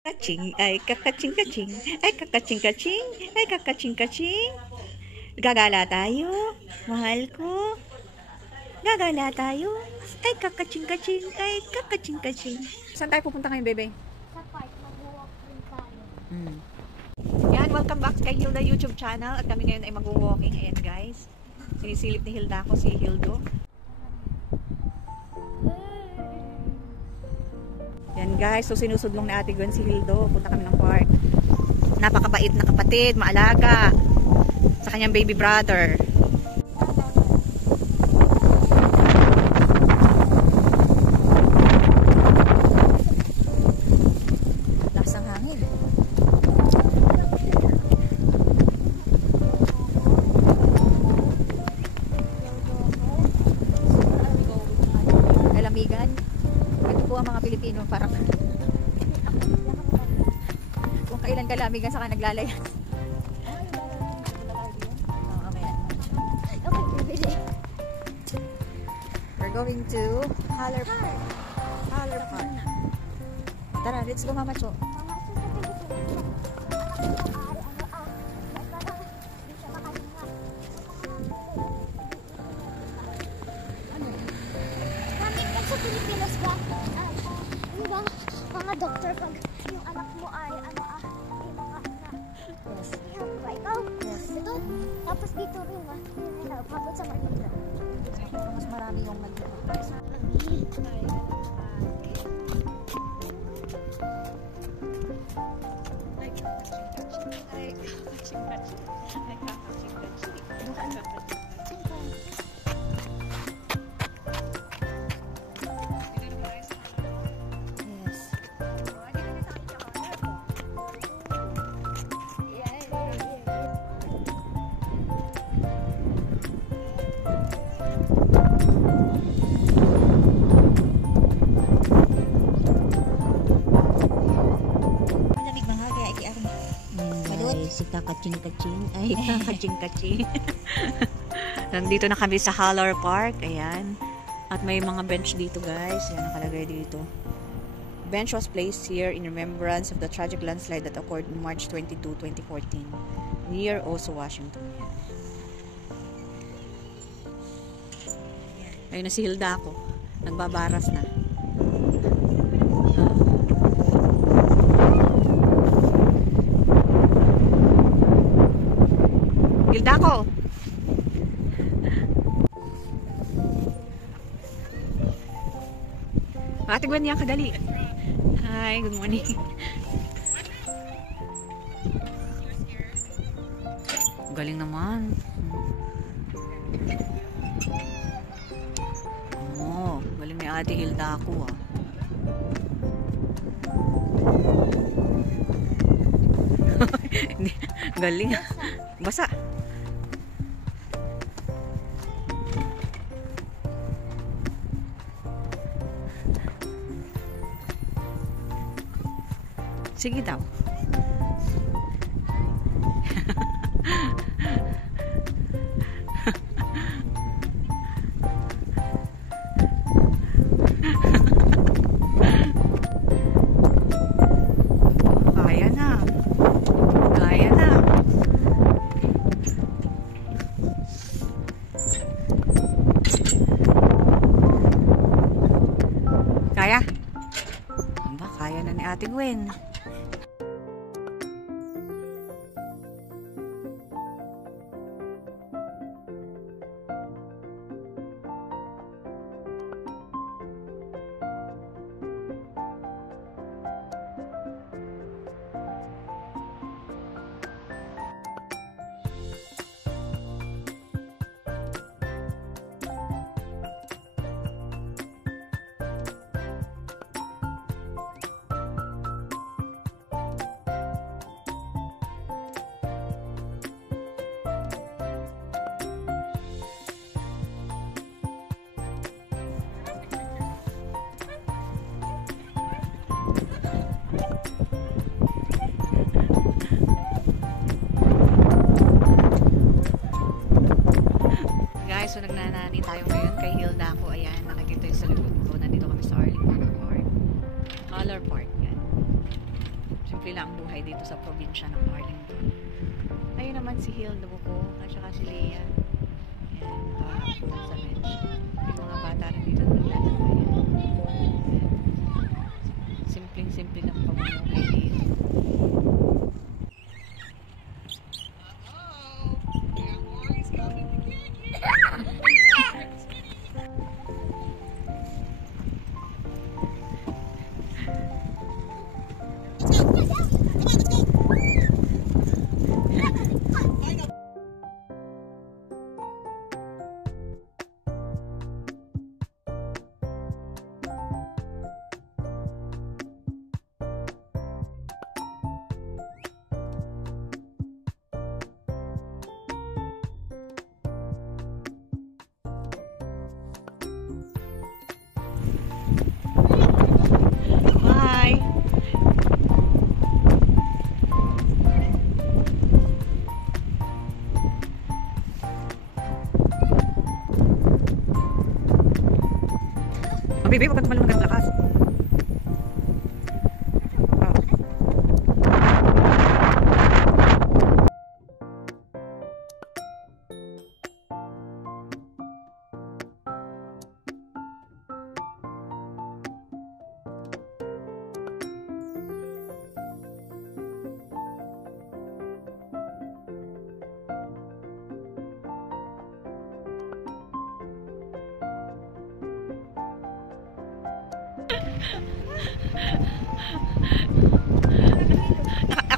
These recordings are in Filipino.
Kaching, ay kakaching kaching, ay kakaching kaching, ay kakaching kaching. Gagala tayo, mahal ko. Gagala tayo, ay kakaching kaching, ay kakaching kaching. Saan tayo pupunta ngayon, bebe? Sa park, mag-walk din tayo. Yan, welcome back kay Hilda YouTube channel. At kami ngayon ay mag-walking. Ayan guys, sinisilip ni Hilda ko, si Hildo. Yan guys, so sinusudlong ni Ate Gwen si Hildo. Punta kami ng park. Napakabait na kapatid, maalaga sa kanyang baby brother. Lasang hangin. Kalamigan. Ito po ang mga Pilipino, parang kung kailan kalamigan saka naglalayan. We're going to Haller Park. Haller Park. Tara, let's go Mama Cho. Sa Pilipinas ba, ano ba, mga doktor pag yung anak mo ay yung mga anak. Yes. Ba ikaw? Yes. Ito, tapos dito rin pabot sa Manila. Mas marami yung si kakaching-kaching. Ay, kakaching-kaching. Nandito na kami sa Haller Park. Ayan. At may mga bench dito, guys. Yan nakalagay dito. Bench was placed here in remembrance of the tragic landslide that occurred on March 22, 2014 near Oso, Washington. Ayun na si Hilda ko. Nagbabaras na. Hilda ko! Ate Gwen niya, kadali. Hi, good morning. Galing naman. Oh, galing ni Ate Hilda ko ah. Galing. Basa. Sige daw. Kaya na. Kaya na. Kaya? Ba, kaya na ni Ate Gwen. simple lang ang buhay dito sa probinsya ng Arlington. Ayun naman si Hildo ko, at saka si Leah. Ayan, sa bench. Yung mga bata na dito naglalaro. Simpleng-simple lang pamumuhay dito. Bye! Baby, huwag kang tumalong ng lakas. Oh.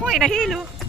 Ako ay nahilo.